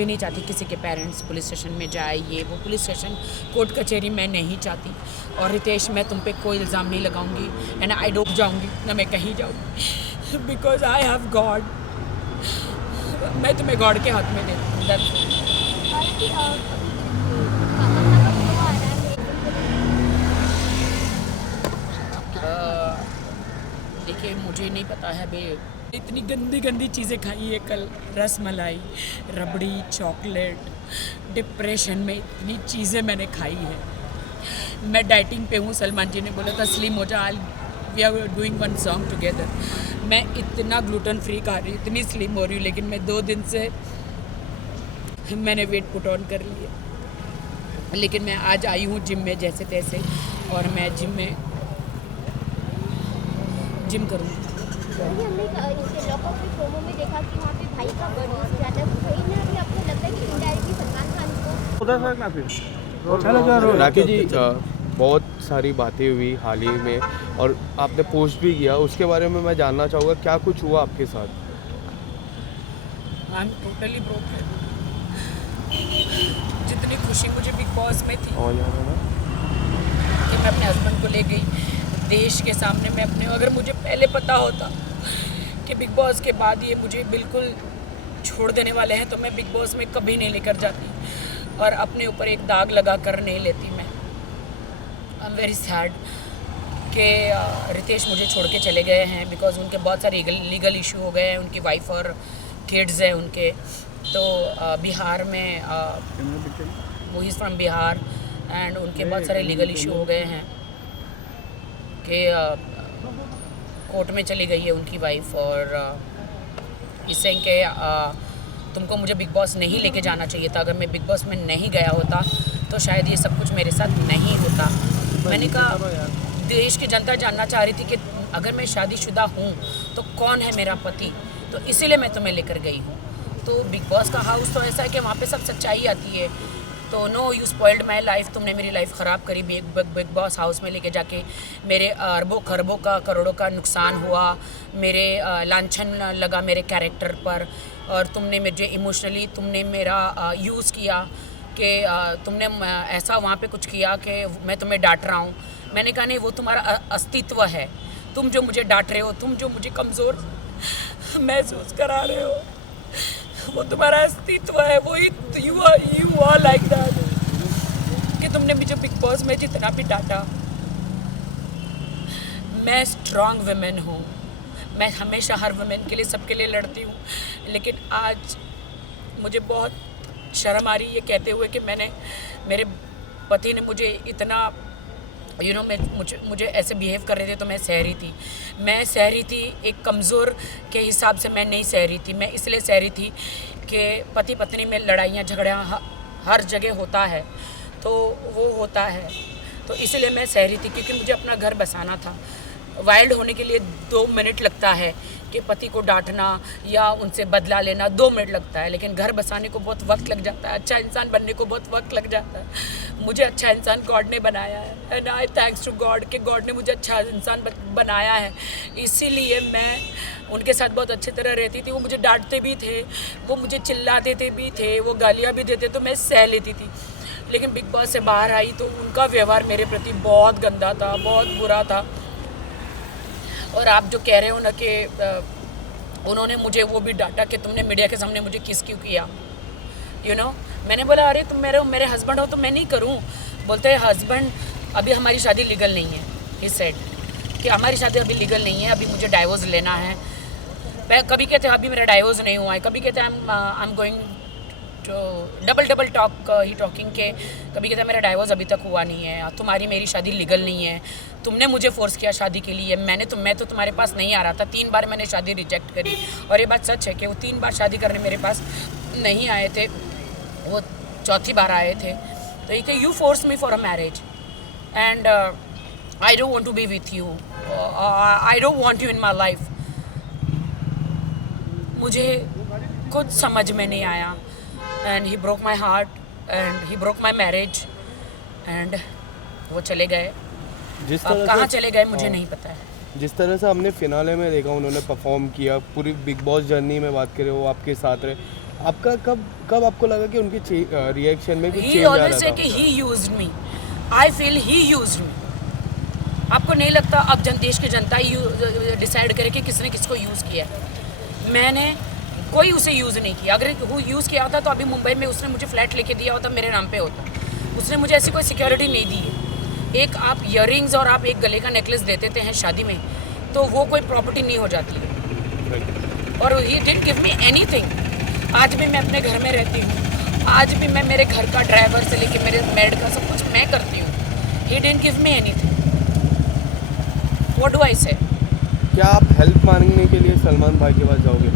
कभी नहीं चाहती किसी के पेरेंट्स पुलिस स्टेशन में जाए, ये वो पुलिस स्टेशन कोर्ट कचहरी मैं नहीं चाहती। और रितेश, मैं तुम पे कोई इल्ज़ाम नहीं लगाऊंगी एंड आई डोंट जाऊंगी, ना मैं कहीं जाऊंगी, बिकॉज आई हैव गॉड। मैं तुम्हें गॉड के हाथ में दे देखिए, मुझे नहीं पता है बे, इतनी गंदी गंदी चीज़ें खाई है कल, रस मलाई, रबड़ी, चॉकलेट, डिप्रेशन में इतनी चीज़ें मैंने खाई है। मैं डाइटिंग पे हूँ, सलमान जी ने बोला था स्लिम हो जा, we are doing one song together. मैं इतना ग्लूटेन फ्री खा रही हूँ, इतनी स्लिम हो रही हूँ, लेकिन मैं 2 दिन से मैंने वेट पुट ऑन कर लिया। लेकिन मैं आज आई हूँ जिम में जैसे तैसे, और मैं जिम करूँगी। हमने लॉकअप में प्रोमो में देखा कि वहाँ पे भाई का बर्थ ज़्यादा सही में अभी आपको लगता है कि इनडायरेक्टली सलमान खान को उधर सर ना फिर राखी जी, बहुत सारी बातें हुई हाल ही में और आपने पोस्ट भी किया, उसके बारे में मैं जानना चाहूँगा क्या कुछ हुआ आपके साथ? I am totally broken. जितनी खुशी मुझे बिग बॉस में थी कि मैं अपने हस्बैंड को ले गई देश के सामने, मैं अपने, अगर मुझे पहले पता होता कि बिग बॉस के बाद ये मुझे बिल्कुल छोड़ देने वाले हैं तो मैं बिग बॉस में कभी नहीं लेकर जाती और अपने ऊपर एक दाग लगा कर नहीं लेती। मैं आई एम वेरी सैड कि रितेश मुझे छोड़ के चले गए हैं, बिकॉज उनके बहुत सारे लीगल इशू हो गए हैं, उनकी वाइफ और किड्स हैं उनके। तो बिहार में वो इज़ फ्रॉम बिहार एंड उनके बहुत सारे लीगल इशू हो गए हैं कि कोर्ट में चली गई है उनकी वाइफ, और इससे कि तुमको मुझे बिग बॉस नहीं लेके जाना चाहिए था। अगर मैं बिग बॉस में नहीं गया होता तो शायद ये सब कुछ मेरे साथ नहीं होता। मैंने कहा, देश की जनता जानना चाह रही थी कि अगर मैं शादीशुदा हूँ तो कौन है मेरा पति, तो इसीलिए मैं तुम्हें लेकर गई हूँ। तो बिग बॉस का हाउस तो ऐसा है कि वहाँ पे सब सच्चाई आती है। तो no, you spoiled my life, तुमने मेरी लाइफ ख़राब करी बिग बॉस हाउस में लेके जाके। मेरे अरबों खरबों का, करोड़ों का नुकसान हुआ, मेरे लांछन लगा मेरे कैरेक्टर पर, और तुमने मुझे इमोशनली तुमने मेरा यूज़ किया कि तुमने ऐसा वहाँ पे कुछ किया कि मैं तुम्हें डांट रहा हूँ। मैंने कहा नहीं, वो तुम्हारा अस्तित्व है, तुम जो मुझे डांट रहे हो, तुम जो मुझे कमज़ोर महसूस करा रहे हो, वो तुम्हारा अस्तित्व है, वो यू आर लाइक दैट। कि तुमने मुझे बिग बॉस में जितना भी डांटा, मैं स्ट्रॉन्ग वुमेन हूँ, मैं हमेशा हर वुमेन के लिए, सबके लिए लड़ती हूँ। लेकिन आज मुझे बहुत शर्म आ रही है ये कहते हुए कि मेरे पति ने मुझे इतना मुझे ऐसे बिहेव कर रहे थे, तो मैं सह रही थी एक कमज़ोर के हिसाब से मैं नहीं सह रही थी। मैं इसलिए सह रही थी कि पति पत्नी में लड़ाइयाँ झगड़ियाँ हर जगह होता है, तो वो होता है, तो इसलिए मैं सह रही थी, क्योंकि मुझे अपना घर बसाना था। वाइल्ड होने के लिए 2 मिनट लगता है कि पति को डांटना या उनसे बदला लेना 2 मिनट लगता है, लेकिन घर बसाने को बहुत वक्त लग जाता है, अच्छा इंसान बनने को बहुत वक्त लग जाता है। मुझे अच्छा इंसान गॉड ने बनाया है and I thanks to God कि गॉड ने मुझे अच्छा इंसान बनाया है। इसीलिए मैं उनके साथ बहुत अच्छी तरह रहती थी। वो मुझे डांटते भी थे, वो मुझे चिल्लाते थे भी थे, वो गालियाँ भी देते, तो मैं सह लेती थी। लेकिन बिग बॉस से बाहर आई तो उनका व्यवहार मेरे प्रति बहुत गंदा था, बहुत बुरा था। और आप जो कह रहे हो ना कि उन्होंने मुझे वो भी डांटा कि तुमने मीडिया के सामने मुझे किस क्यों किया, मैंने बोला अरे तुम मेरे हस्बैंड हो तो मैं नहीं करूं। बोलते हैं हस्बैंड, अभी हमारी शादी लीगल नहीं है। ही सेड कि हमारी शादी अभी लीगल नहीं है, अभी मुझे डाइवोर्स लेना है। कभी कहते हैं अभी मेरा डाइवोर्स नहीं हुआ है, कभी कहते हैं I am going to double talk he talking के, कभी कहते हैं मेरा डाइवोर्स अभी तक हुआ नहीं है, तुम्हारी मेरी शादी लीगल नहीं है, तुमने मुझे फोर्स किया शादी के लिए, मैं तो तुम्हारे पास नहीं आ रहा था। 3 बार मैंने शादी रिजेक्ट करी, और ये बात सच है कि वो 3 बार शादी करने मेरे पास नहीं आए थे, वो 4थी बार आए थे। तो ये कि you force me for a marriage and I don't want to be with you, I don't want you in my life. मुझे कुछ समझ में नहीं आया and he broke my heart and he broke my marriage and वो चले गए। जिस अब तरह कहाँ से चले गए मुझे नहीं पता है। जिस तरह से हमने फिनाले में देखा, उन्होंने परफॉर्म किया, पूरी बिग बॉस जर्नी में बात करें वो आपके साथ रहे, आपका कब कब आपको लगा कि उनके रिएक्शन में कुछ ही चेंज आ ऑलवेज रहा से था? कि he used me, I feel he used me. आपको नहीं लगता अब देश की जनता ही डिसाइड करे कि किसने किसको यूज़ किया है? मैंने कोई उसे यूज़ नहीं किया। अगर वो यूज़ किया होता तो अभी मुंबई में उसने मुझे फ्लैट लेके दिया होता, मेरे नाम पे होता। उसने मुझे ऐसी कोई सिक्योरिटी नहीं दी है। एक आप ईयररिंग्स और आप एक गले का नेकलेस दे देते हैं शादी में, तो वो कोई प्रॉपर्टी नहीं हो जाती है। और he didn't give me anything. आज भी मैं अपने घर में रहती हूँ, आज भी मैं मेरे घर का ड्राइवर से लेके मेरे मेड का सब कुछ मैं करती हूँ। He didn't give me anything. What do I से? क्या आप हेल्प मांगने के लिए सलमान भाई के पास जाओगे?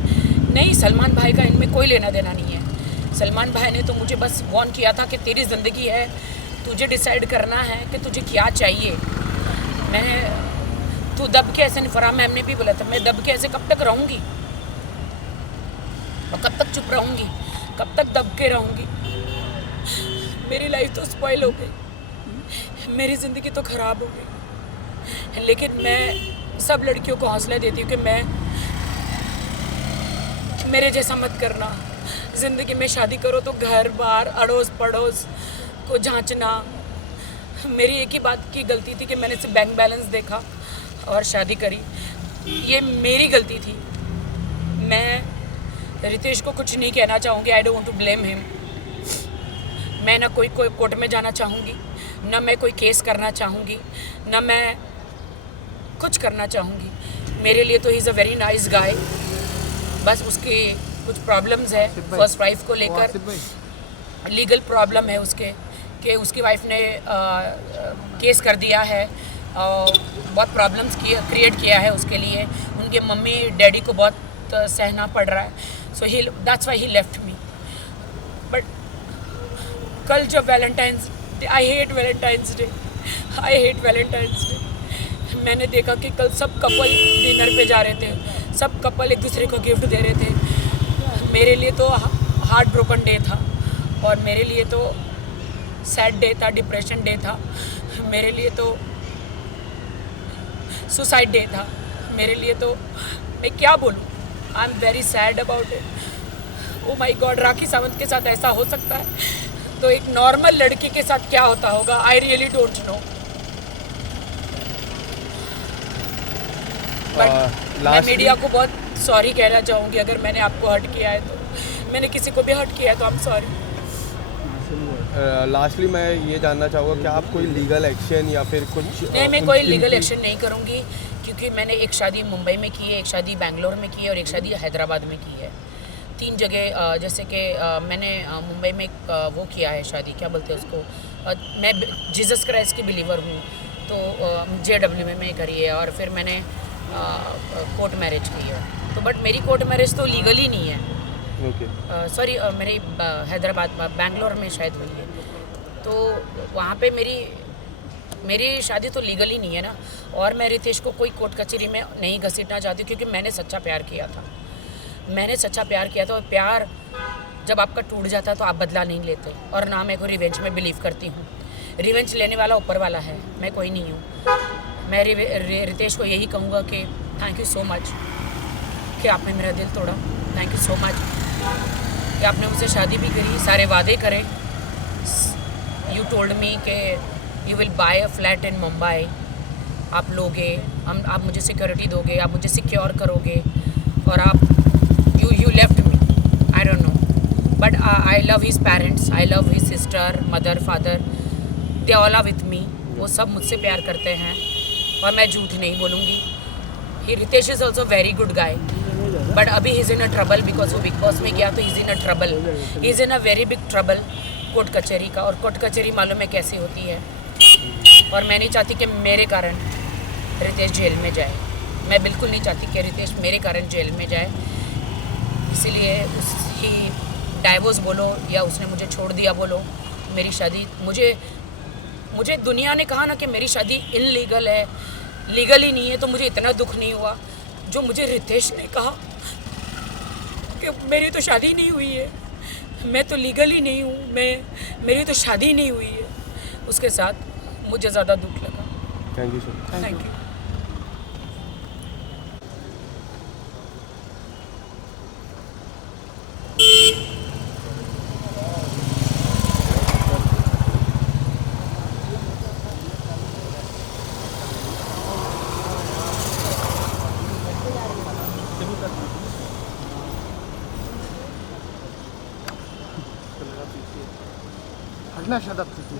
नहीं, सलमान भाई का इनमें कोई लेना देना नहीं है। सलमान भाई ने तो मुझे बस वार्न किया था कि तेरी ज़िंदगी है, तुझे डिसाइड करना है कि तुझे क्या चाहिए। तू दब के ऐसे नहीं, फरहान मैम ने भी बोला था, मैं दब के ऐसे कब तक रहूँगी और कब तक चुप रहूँगी, कब तक दब के रहूँगी? मेरी लाइफ तो स्पॉइल हो गई, मेरी ज़िंदगी तो ख़राब हो गई। लेकिन मैं सब लड़कियों को हौसला देती हूँ कि मेरे जैसा मत करना। ज़िंदगी में शादी करो तो घर बार अड़ोस पड़ोस को जांचना। मेरी एक ही बात की गलती थी कि मैंने सिर्फ बैंक बैलेंस देखा और शादी करी। ये मेरी गलती थी। मैं रितेश को कुछ नहीं कहना चाहूँगी, I don't want to blame him. मैं ना कोई कोर्ट में जाना चाहूँगी, ना मैं कोई केस करना चाहूँगी, ना मैं कुछ करना चाहूँगी। मेरे लिए तो he is a very nice guy. बस उसके कुछ प्रॉब्लम्स है फर्स्ट वाइफ को लेकर, लीगल प्रॉब्लम है उसके कि उसकी वाइफ ने केस कर दिया है और बहुत प्रॉब्लम्स क्रिएट किया है उसके लिए। उनके मम्मी डैडी को बहुत सहना पड़ रहा है। So he that's why he left me. But कल जब Valentine's day, I hate Valentine's day, I hate Valentine's day. मैंने देखा कि कल सब कपल डिनर पे जा रहे थे, सब कपल एक दूसरे को गिफ्ट दे रहे थे। मेरे लिए तो हार्ट ब्रोकन डे था और मेरे लिए तो सैड डे था, डिप्रेशन डे था, मेरे लिए तो सुसाइड डे था, मेरे लिए तो मैं क्या बोलूँ। I am very sad about it. Oh my god, Rakhi Sawant के साथ ऐसा हो सकता है तो एक नॉर्मल लड़की के साथ क्या होता होगा? I really don't know. But मैं मीडिया को बहुत सॉरी कहना चाहूँगी अगर मैंने आपको हर्ट किया है तो। मैंने किसी को भी हर्ट किया है तो आई एम सॉरी। लास्टली मैं ये जानना चाहूँगा क्या आप कोई लीगल एक्शन या फिर कुछ? नहीं, मैं कोई लीगल एक्शन नहीं करूँगी क्योंकि मैंने एक शादी मुंबई में की है, एक शादी बेंगलोर में की है और एक शादी हैदराबाद में की है। 3 जगह जैसे कि मैंने मुंबई में वो किया है शादी, क्या बोलते हैं उसको, मैं जीसस क्राइस्ट की बिलीवर हूँ तो JW में करी है और फिर मैंने कोर्ट मैरिज की है। तो बट मेरी कोर्ट मैरिज तो लीगल ही नहीं है। सॉरी, मेरी हैदराबाद बेंगलोर में शायद हुई है, तो वहाँ पे मेरी शादी तो लीगल ही नहीं है ना। और मैं रितेश को कोई कोर्ट कचहरी में नहीं घसीटना चाहती क्योंकि मैंने सच्चा प्यार किया था। मैंने सच्चा प्यार किया था और प्यार जब आपका टूट जाता है तो आप बदला नहीं लेते। और ना मैं को रिवेंज में बिलीव करती हूँ। रिवेंज लेने वाला ऊपर वाला है, मैं कोई नहीं हूँ। मैं रितेश को यही कहूँगा कि थैंक यू सो मच कि आपने मेरा दिल तोड़ा। थैंक यू सो मच कि आपने मुझसे शादी भी करी, सारे वादे करे। यू टोल्ड मी कि you will buy a flat in Mumbai, आप लोगे, आप मुझे सिक्योरिटी दोगे, आप मुझे सिक्योर करोगे और आप you left me. I don't know but I love his parents, I love his sister, mother, father, they all are with me. वो सब मुझसे प्यार करते हैं और मैं झूठ नहीं बोलूँगी। He Ritesh is also very good guy but अभी he is in a trouble because वो बिग बॉस में गया तो is in a trouble, he is in a very big trouble court कचहरी का। और कोर्ट कचहरी मालूम है कैसी होती है और मैं नहीं चाहती कि मेरे कारण रितेश जेल में जाए। मैं बिल्कुल नहीं चाहती कि रितेश मेरे कारण जेल में जाए। इसीलिए उसकी डाइवोर्स बोलो या उसने मुझे छोड़ दिया बोलो, मेरी शादी मुझे दुनिया ने कहा ना कि मेरी शादी इनलीगल है, लीगल ही नहीं है, तो मुझे इतना दुख नहीं हुआ जो मुझे रितेश ने कहा कि मेरी तो शादी नहीं हुई है, मैं तो लीगल ही नहीं हूँ, मेरी तो शादी नहीं हुई है। उसके साथ मुझे ज़्यादा दुख लगा। Thank you sir. Thank you. घटना सदक थी